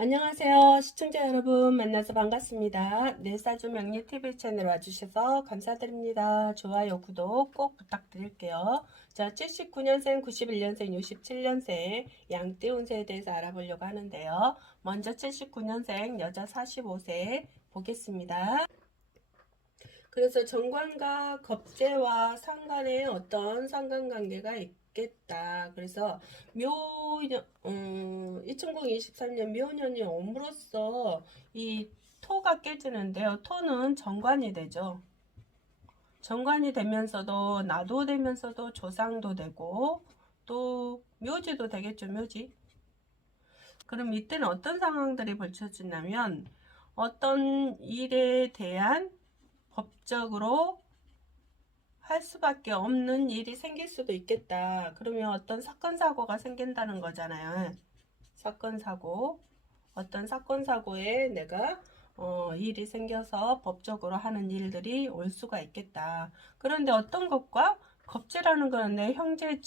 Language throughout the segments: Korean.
안녕하세요. 시청자 여러분 만나서 반갑습니다. 내사주 명리 TV 채널 와주셔서 감사드립니다. 좋아요, 구독 꼭 부탁드릴게요. 자, 79년생, 91년생, 67년생 양띠 운세에 대해서 알아보려고 하는데요. 먼저 79년생 여자 45세 보겠습니다. 그래서 정관과 겁재와 상관에 어떤 상관관계가 있겠다. 그래서 2023년 묘년이 옴으로써 이 토가 깨지는데요. 토는 정관이 되죠. 정관이 되면서도 나도 되면서도 조상도 되고 또 묘지도 되겠죠. 묘지. 그럼 이때는 어떤 상황들이 벌쳐진다면 어떤 일에 대한 법적으로 할 수밖에 없는 일이 생길 수도 있겠다. 그러면 어떤 사건 사고가 생긴다는 거잖아요. 사건 사고, 어떤 사건 사고에 내가 일이 생겨서 법적으로 하는 일들이 올 수가 있겠다. 그런데 어떤 것과 겁재라는 거는 내 형제,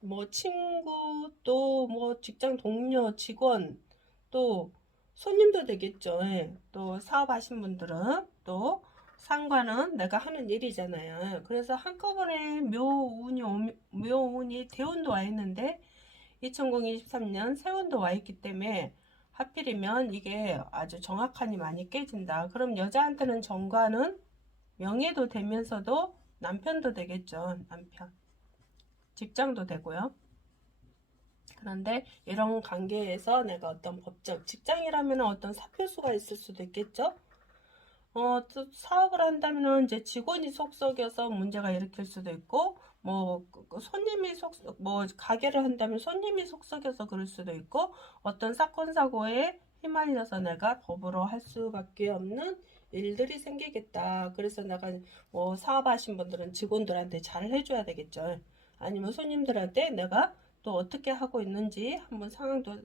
뭐 친구, 또 뭐 직장 동료, 직원, 또 손님도 되겠죠. 예. 또 사업하신 분들은 또 상관은 내가 하는 일이잖아요. 그래서 한꺼번에 묘운이 대운도 와 있는데 2023년 세운도 와 있기 때문에 하필이면 이게 아주 정확하니 많이 깨진다. 그럼 여자한테는 정관은 명예도 되면서도 남편도 되겠죠. 남편. 직장도 되고요. 그런데 이런 관계에서 내가 어떤 법적, 직장이라면 어떤 사표수가 있을 수도 있겠죠. 또 사업을 한다면 이제 직원이 속썩여서 문제가 일으킬 수도 있고, 뭐 손님이 뭐 가게를 한다면 손님이 속썩여서 그럴 수도 있고, 어떤 사건 사고에 휘말려서 내가 법으로 할 수밖에 없는 일들이 생기겠다. 그래서 내가 뭐 사업하신 분들은 직원들한테 잘 해줘야 되겠죠. 아니면 손님들한테 내가 또 어떻게 하고 있는지 한번 상황도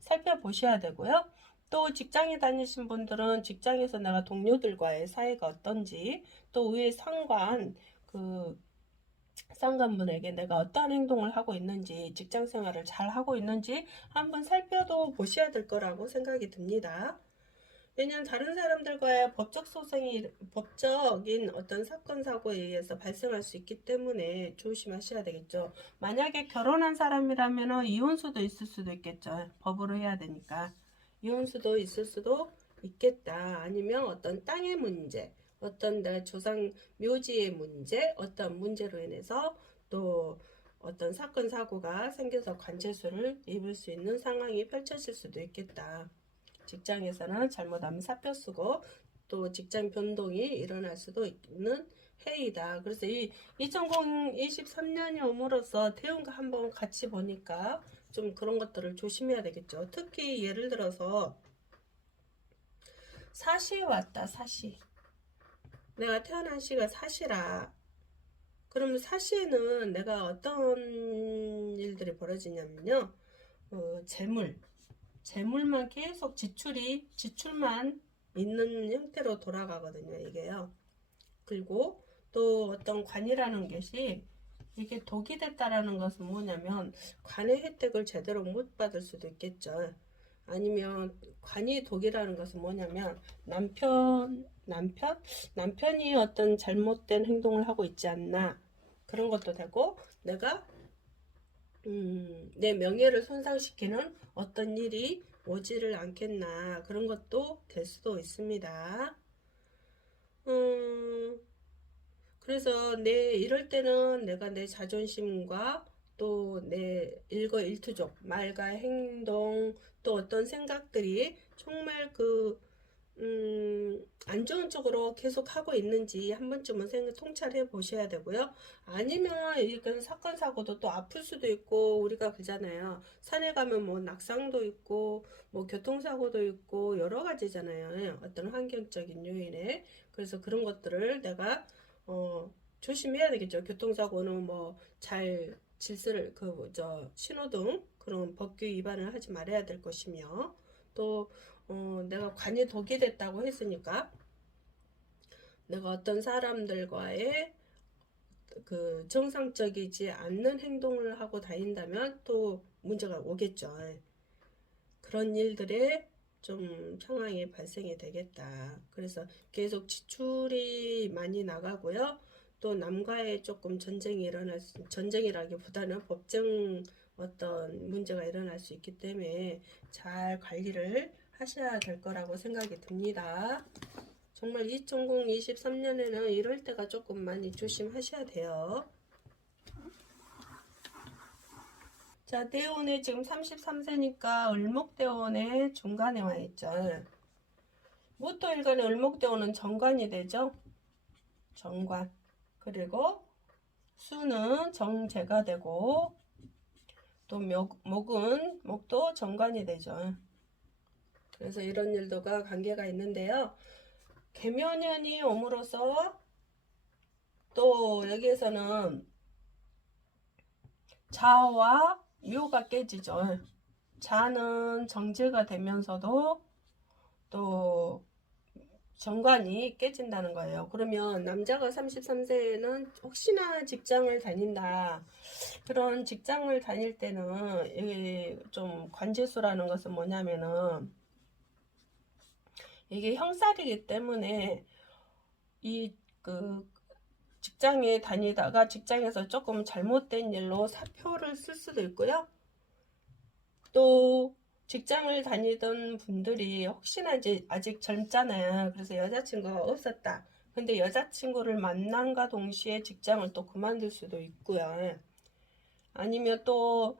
살펴보셔야 되고요. 또 직장에 다니신 분들은 직장에서 내가 동료들과의 사이가 어떤지, 또 위에 상관분에게 내가 어떠한 행동을 하고 있는지, 직장 생활을 잘 하고 있는지 한번 살펴도 보셔야 될 거라고 생각이 듭니다. 왜냐하면 다른 사람들과의 법적인 어떤 사건 사고에 의해서 발생할 수 있기 때문에 조심하셔야 되겠죠. 만약에 결혼한 사람이라면 이혼수도 있을 수도 있겠죠. 법으로 해야 되니까. 이혼수도 있을 수도 있겠다. 아니면 어떤 땅의 문제, 어떤 내 조상 묘지의 문제, 어떤 문제로 인해서 또 어떤 사건 사고가 생겨서 관제수를 입을 수 있는 상황이 펼쳐질 수도 있겠다. 직장에서는 잘못하면 사표 쓰고 또 직장 변동이 일어날 수도 있는 해이다. 그래서 이 2023년이 옴으로써 태운과 한번 같이 보니까 좀 그런 것들을 조심해야 되겠죠. 특히 예를 들어서 사시에 왔다. 사시. 내가 태어난 시가 사시라. 그러면 사시에는 내가 어떤 일들이 벌어지냐면요. 재물만 계속 지출만 있는 형태로 돌아가거든요. 이게요. 그리고 또 어떤 관이라는 것이 이게 독이 됐다라는 것은 뭐냐면 관의 혜택을 제대로 못 받을 수도 있겠죠. 아니면 관이 독이라는 것은 뭐냐면 남편이 어떤 잘못된 행동을 하고 있지 않나 그런 것도 되고 내가 내 명예를 손상시키는 어떤 일이 오지를 않겠나 그런 것도 될 수도 있습니다. 음, 그래서 이럴 때는 내가 내 자존심과 또 내 일거일투족, 말과 행동, 또 어떤 생각들이 정말 안 좋은 쪽으로 계속 하고 있는지 한 번쯤은 통찰해 보셔야 되고요. 아니면 이건 사건 사고도 또 아플 수도 있고 우리가 그러잖아요. 산에 가면 뭐 낙상도 있고 뭐 교통사고도 있고 여러 가지잖아요. 어떤 환경적인 요인에. 그래서 그런 것들을 내가 조심해야 되겠죠. 교통사고는 뭐 잘 질서를 신호등 그런 법규 위반을 하지 말아야 될 것이며 또 내가 관이 독이 됐다고 했으니까 내가 어떤 사람들과의 정상적이지 않는 행동을 하고 다닌다면 또 문제가 오겠죠. 그런 일들에 좀 상황이 발생이 되겠다. 그래서 계속 지출이 많이 나가고요. 또 남과의 조금 전쟁이라기보다는 법정 어떤 문제가 일어날 수 있기 때문에 잘 관리를 하셔야 될 거라고 생각이 듭니다. 정말 2023년에는 이럴 때가 조금 많이 조심하셔야 돼요. 자, 대운에 지금 33세니까 을목대운의 중간에 와 있죠. 무토일간의 을목대운은 정관이 되죠. 정관. 그리고 수는 정제가 되고 또 목도 정관이 되죠. 그래서 이런 일도가 관계가 있는데요. 계묘년이 옴으로써 또 여기에서는 자와 묘가 깨지죠. 자는 정제가 되면서도 또 정관이 깨진다는 거예요. 그러면 남자가 33세에는 혹시나 직장을 다닌다. 그런 직장을 다닐 때는 이게 좀 관제수라는 것은 뭐냐면은 이게 형살이기 때문에 이 직장에 다니다가 직장에서 조금 잘못된 일로 사표를 쓸 수도 있고요. 또 직장을 다니던 분들이 혹시나 이제 아직 젊잖아요. 그래서 여자친구가 없었다. 근데 여자친구를 만남과 동시에 직장을 또 그만둘 수도 있고요. 아니면 또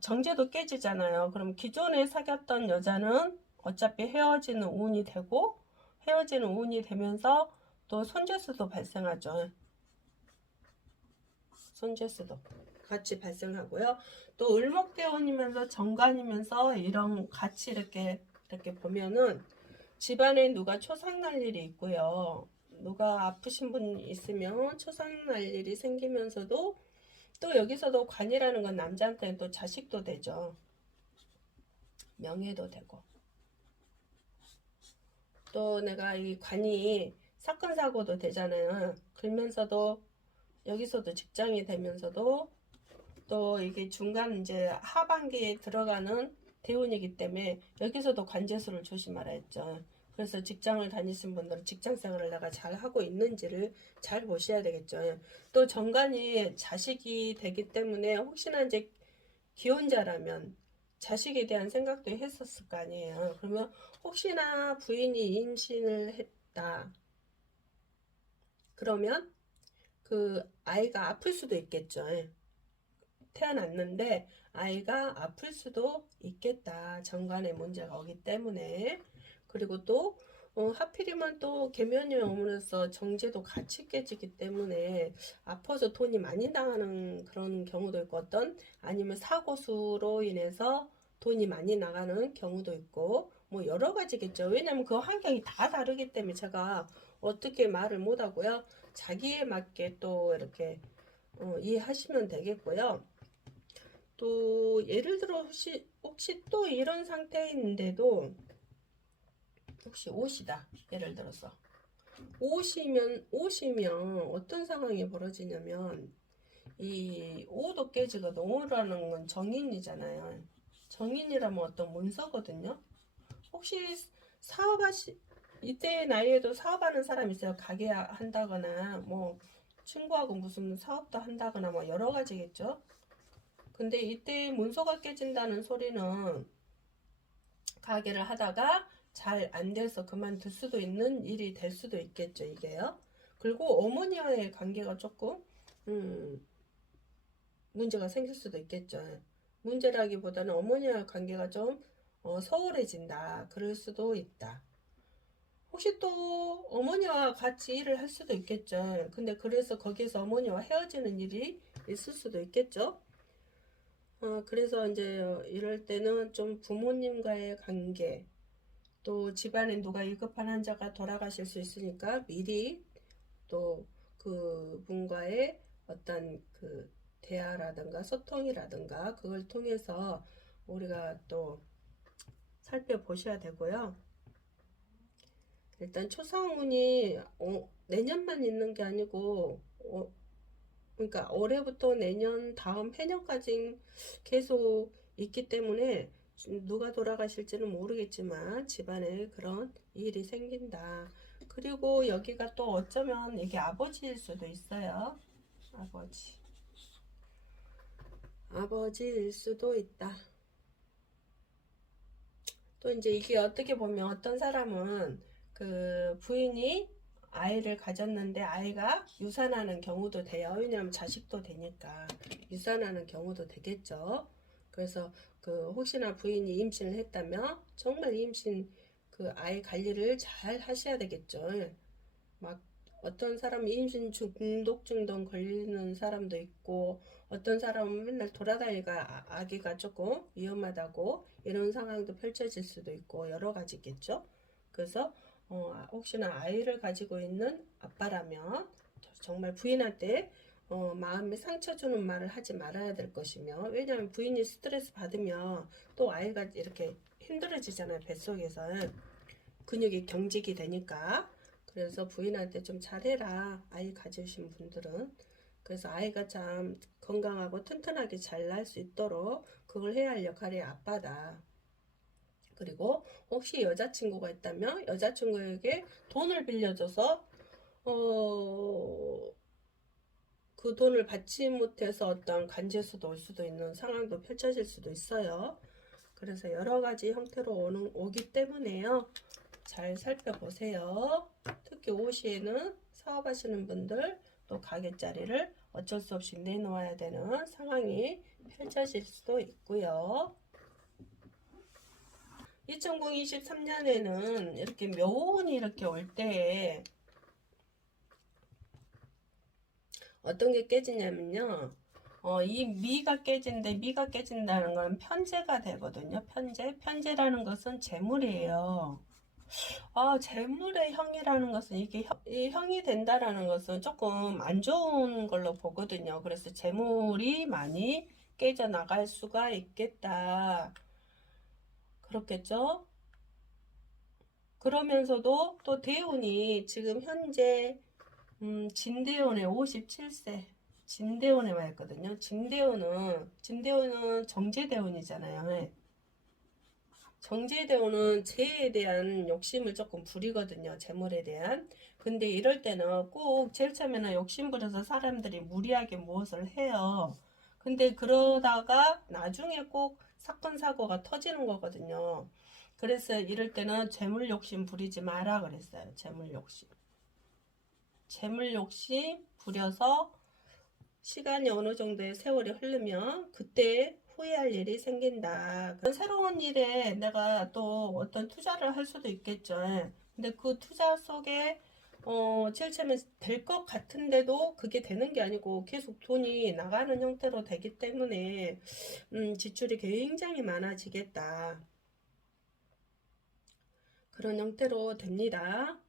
정제도 깨지잖아요. 그럼 기존에 사귀었던 여자는 어차피 헤어지는 운이 되고 헤어지는 운이 되면서 또 손재수도 발생하죠. 손재수도 같이 발생하고요. 또 을목대운이면서 정관이면서 이런 같이 이렇게 보면은 집안에 누가 초상 날 일이 있고요. 누가 아프신 분 있으면 초상 날 일이 생기면서도 또 여기서도 관이라는 건 남자한테는 또 자식도 되죠. 명예도 되고. 또 내가 이 관이 사건 사고도 되잖아요. 그러면서도 여기서도 직장이 되면서도 또 이게 중간 이제 하반기에 들어가는 대운이기 때문에 여기서도 관제수를 조심하라 했죠. 그래서 직장을 다니신 분들은 직장 생활을 내가 잘 하고 있는지를 잘 보셔야 되겠죠. 또 정관이 자식이 되기 때문에 혹시나 이제 기혼자라면 자식에 대한 생각도 했었을 거 아니에요. 그러면 혹시나 부인이 임신을 했다. 그러면 그 아이가 아플 수도 있겠죠. 태어났는데 아이가 아플 수도 있겠다. 정관에 문제가 오기 때문에. 그리고 또 하필이면 또 계면이 오면서 정제도 같이 깨지기 때문에 아파서 돈이 많이 나가는 그런 경우도 있고 어떤 아니면 사고수로 인해서 돈이 많이 나가는 경우도 있고 뭐 여러 가지겠죠. 왜냐면 그 환경이 다 다르기 때문에 제가 어떻게 말을 못하고요. 자기에 맞게 또 이렇게 이해하시면 되겠고요. 또 예를 들어 혹시 또 이런 상태인데도 혹시 옷이다. 예를 들어서 옷이면 어떤 상황이 벌어지냐면 이 옷도 깨지거든. 옷이라는 건 정인이잖아요. 정인이라면 어떤 문서거든요. 혹시 사업하시 이때 나이에도 사업하는 사람 있어요. 가게 한다거나 뭐 친구하고 무슨 사업도 한다거나 뭐 여러 가지겠죠. 근데 이때 문서가 깨진다는 소리는 가게를 하다가 잘 안 돼서 그만둘 수도 있는 일이 될 수도 있겠죠, 이게요. 그리고 어머니와의 관계가 조금 문제가 생길 수도 있겠죠. 문제라기보다는 어머니와의 관계가 좀 소홀해진다. 그럴 수도 있다. 혹시 또 어머니와 같이 일을 할 수도 있겠죠. 근데 그래서 거기에서 어머니와 헤어지는 일이 있을 수도 있겠죠. 그래서 이제 이럴 때는 좀 부모님과의 관계, 또 집안에 누가 위급한 환자가 돌아가실 수 있으니까 미리 또 그분과의 어떤 그 대화라든가 소통이라든가 그걸 통해서 우리가 또 살펴보셔야 되고요. 일단 초상운이 내년만 있는 게 아니고 그러니까 올해부터 내년 다음 해년까지 계속 있기 때문에 누가 돌아가실지는 모르겠지만 집안에 그런 일이 생긴다. 그리고 여기가 또 어쩌면 이게 아버지일 수도 있어요. 아버지일 수도 있다. 또 이제 이게 어떻게 보면 어떤 사람은 그 부인이 아이를 가졌는데 아이가 유산하는 경우도 돼요. 왜냐하면 자식도 되니까 유산하는 경우도 되겠죠. 그래서 그 혹시나 부인이 임신을 했다면 정말 임신 그 아이 관리를 잘 하셔야 되겠죠. 막 어떤 사람은 임신 중독증도 걸리는 사람도 있고 어떤 사람은 맨날 돌아다니가 아기가 조금 위험하다고 이런 상황도 펼쳐질 수도 있고 여러 가지 있겠죠. 그래서 혹시나 아이를 가지고 있는 아빠라면 정말 부인한테 마음에 상처 주는 말을 하지 말아야 될 것이며, 왜냐하면 부인이 스트레스 받으면 또 아이가 이렇게 힘들어지잖아요. 뱃속에서 근육이 경직이 되니까. 그래서 부인한테 좀 잘해라, 아이 가지신 분들은. 그래서 아이가 참 건강하고 튼튼하게 잘 날 수 있도록 그걸 해야 할 역할이 아빠다. 그리고 혹시 여자친구가 있다면 여자친구에게 돈을 빌려줘서 그 돈을 받지 못해서 어떤 관제수도 올 수도 있는 상황도 펼쳐질 수도 있어요. 그래서 여러 가지 형태로 오기 때문에요. 잘 살펴보세요. 특히 오시에는 사업하시는 분들 또 가게자리를 어쩔 수 없이 내놓아야 되는 상황이 펼쳐질 수도 있고요. 2023년에는 이렇게 묘운이 이렇게 올 때 어떤 게 깨지냐면요. 이 미가 깨진데 미가 깨진다는 건 편재가 되거든요. 편재라는 것은 재물이에요. 재물의 형이라는 것은 이게 이 형이 된다라는 것은 조금 안 좋은 걸로 보거든요. 그래서 재물이 많이 깨져 나갈 수가 있겠다. 그렇겠죠? 그러면서도 또 대운이 지금 현재 진대운에 57세 진대운에 와 있거든요. 진대운은 정제대운이잖아요. 네. 정제대운은 재에 대한 욕심을 조금 부리거든요. 재물에 대한. 근데 이럴 때는 꼭 제일 처음에는 욕심 부려서 사람들이 무리하게 무엇을 해요. 근데 그러다가 나중에 꼭 사건 사고가 터지는 거거든요. 그래서 이럴 때는 재물 욕심 부리지 마라 그랬어요. 재물 욕심 부려서 시간이 어느 정도의 세월이 흐르면 그때 후회할 일이 생긴다. 새로운 일에 내가 또 어떤 투자를 할 수도 있겠죠. 근데 그 투자 속에 제일 처음에 될 것 같은데도 그게 되는 게 아니고 계속 돈이 나가는 형태로 되기 때문에 지출이 굉장히 많아지겠다. 그런 형태로 됩니다.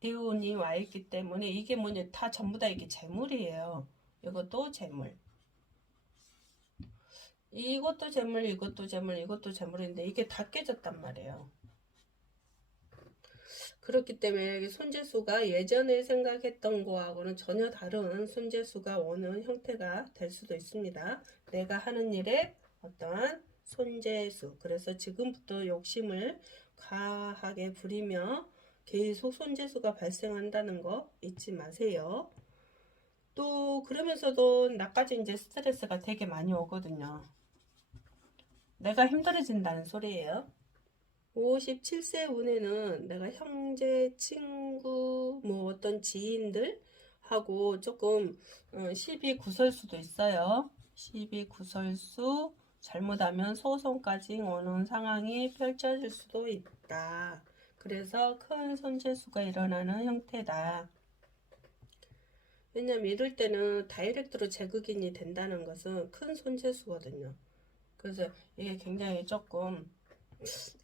대운이 와 있기 때문에 이게 뭐냐, 다 전부 다 이게 재물이에요. 이것도 재물, 이것도 재물, 이것도 재물, 이것도 재물인데 이게 다 깨졌단 말이에요. 그렇기 때문에 손재수가 예전에 생각했던 거하고는 전혀 다른 손재수가 오는 형태가 될 수도 있습니다. 내가 하는 일에 어떠한 손재수. 그래서 지금부터 욕심을 과하게 부리며 계속 손재수가 발생한다는 거 잊지 마세요. 또 그러면서도 나까지 이제 스트레스가 되게 많이 오거든요. 내가 힘들어진다는 소리예요. 57세 운에는 내가 형제, 친구, 뭐 어떤 지인들 하고 조금 시비 구설수도 있어요. 시비 구설수, 잘못하면 소송까지 오는 상황이 펼쳐질 수도 있다. 그래서 큰 손재수가 일어나는 형태다. 왜냐면 이럴 때는 다이렉트로 재극인이 된다는 것은 큰 손재수거든요. 그래서 이게 굉장히 조금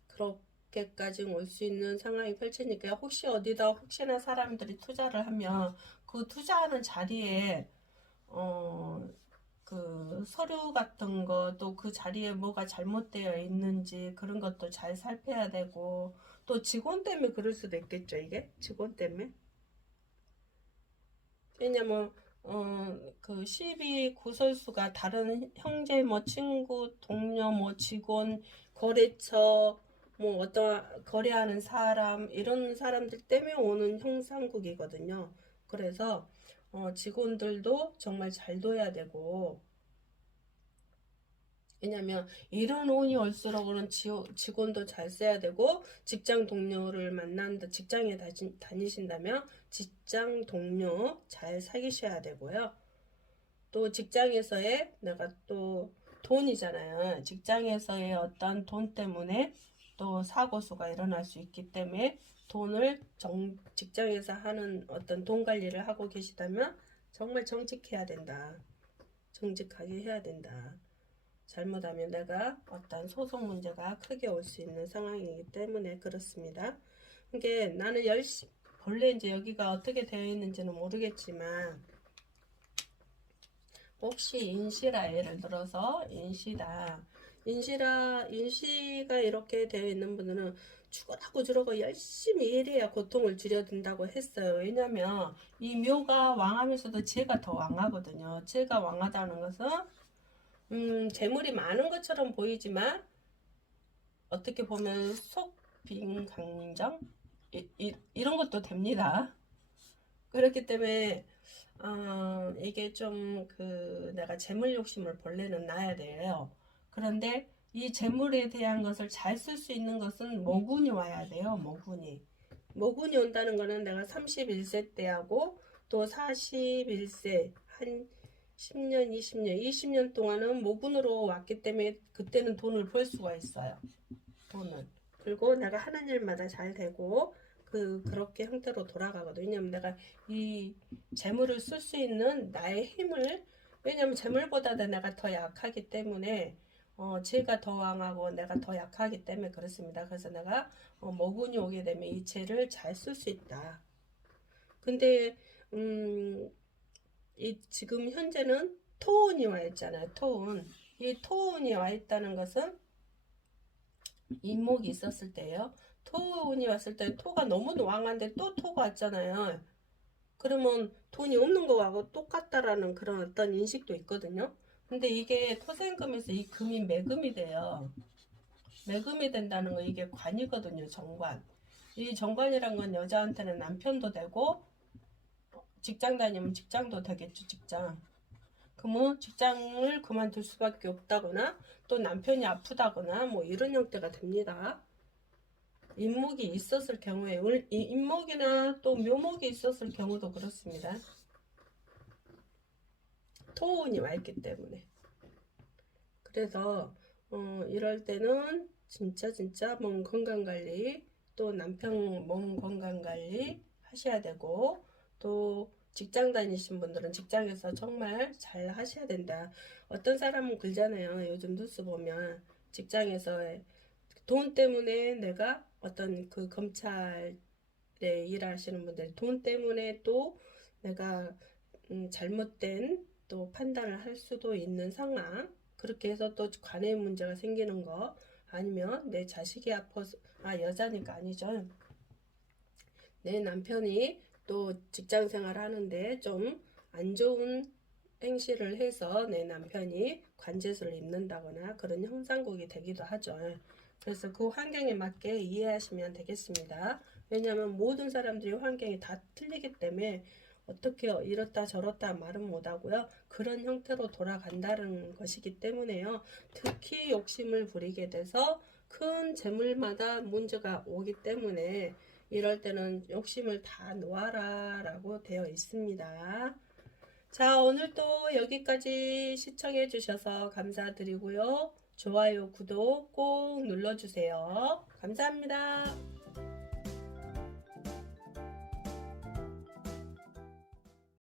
그렇게까지 올 수 있는 상황이 펼치니까 혹시나 사람들이 투자를 하면 그 투자하는 자리에 그 서류 같은 거 또 그 자리에 뭐가 잘못되어 있는지 그런 것도 잘 살펴야 되고, 또 직원 때문에 그럴 수도 있겠죠. 이게 직원 때문에. 왜냐면 그 시비 구설수가 다른 형제 뭐 친구 동료 뭐 직원 거래처, 뭐 어떤 거래하는 사람, 이런 사람들 때문에 오는 형상국이거든요. 그래서 직원들도 정말 잘 둬야 되고, 왜냐면 이런 운이 올수록은 직원도 잘 써야 되고, 직장 동료를 만난다, 직장에 다니신다면 직장 동료 잘 사귀셔야 되고요. 또 직장에서의 내가 또 돈이잖아요. 직장에서의 어떤 돈 때문에 또 사고수가 일어날 수 있기 때문에 돈을 직장에서 하는 어떤 돈 관리를 하고 계시다면 정말 정직해야 된다. 정직하게 해야 된다. 잘못하면 내가 어떤 소송 문제가 크게 올 수 있는 상황이기 때문에 그렇습니다. 이게 나는 열심히, 본래 이제 여기가 어떻게 되어 있는지는 모르겠지만, 혹시 인시라, 예를 들어서 인시가 이렇게 되어 있는 분들은 죽으라고 저러고 열심히 일해야 고통을 줄여든다고 했어요. 왜냐면 이 묘가 왕하면서도 재가 더 왕하거든요. 재가 왕하다는 것은 재물이 많은 것처럼 보이지만 어떻게 보면 속빈강정 이런 것도 됩니다. 그렇기 때문에 이게 좀 내가 재물 욕심을 본래는 놔야 돼요. 그런데 이 재물에 대한 것을 잘 쓸 수 있는 것은 모군이 와야 돼요. 모군이 온다는 거는 내가 31세 때하고 또 41세 한 10년, 20년 동안은 모군으로 왔기 때문에 그때는 돈을 벌 수가 있어요. 돈을. 그리고 내가 하는 일마다 잘 되고 그렇게 형태로 돌아가거든요. 왜냐면 내가 이 재물을 쓸 수 있는 나의 힘을, 왜냐면 재물보다 내가 더 약하기 때문에 재가 더 왕하고 내가 더 약하기 때문에 그렇습니다. 그래서 내가 모군이 오게 되면 이 재를 잘 쓸 수 있다. 근데 지금 현재는 토운이 와 있잖아요. 토운. 이 토운이 와 있다는 것은 인목이 있었을 때예요. 토운이 왔을 때 토가 너무 왕한데 또 토가 왔잖아요. 그러면 돈이 없는 거하고 똑같다라는 그런 어떤 인식도 있거든요. 근데 이게 토생금에서 이 금이 매금이 돼요. 매금이 된다는 거, 이게 관이거든요. 정관. 이 정관이란 건 여자한테는 남편도 되고, 직장 다니면 직장도 되겠죠. 직장. 그러면 직장을 그만둘 수밖에 없다거나 또 남편이 아프다거나 뭐 이런 형태가 됩니다. 인목이 있었을 경우에, 인목이나 또 묘목이 있었을 경우도 그렇습니다. 토운이 와 있기 때문에. 그래서 이럴 때는 진짜 몸 건강관리, 또 남편 몸 건강관리 하셔야 되고, 또 직장 다니신 분들은 직장에서 정말 잘 하셔야 된다. 어떤 사람은 그러잖아요. 요즘 뉴스 보면 직장에서 돈 때문에 내가 어떤 검찰에 일하시는 분들 돈 때문에 또 내가 잘못된 또 판단을 할 수도 있는 상황, 그렇게 해서 또 관해 문제가 생기는 거, 아니면 내 자식이 아파서, 여자니까 아니죠, 내 남편이 또 직장 생활 하는데 좀 안 좋은 행실을 해서 내 남편이 관제소를 입는다거나 그런 형상국이 되기도 하죠. 그래서 그 환경에 맞게 이해하시면 되겠습니다. 왜냐하면 모든 사람들이 환경이 다 틀리기 때문에 어떻게 이렇다 저렇다 말은 못하고요. 그런 형태로 돌아간다는 것이기 때문에요. 특히 욕심을 부리게 돼서 큰 재물마다 문제가 오기 때문에 이럴 때는 욕심을 다 놓아라 라고 되어 있습니다. 자, 오늘도 여기까지 시청해 주셔서 감사드리고요. 좋아요, 구독 꼭 눌러주세요. 감사합니다.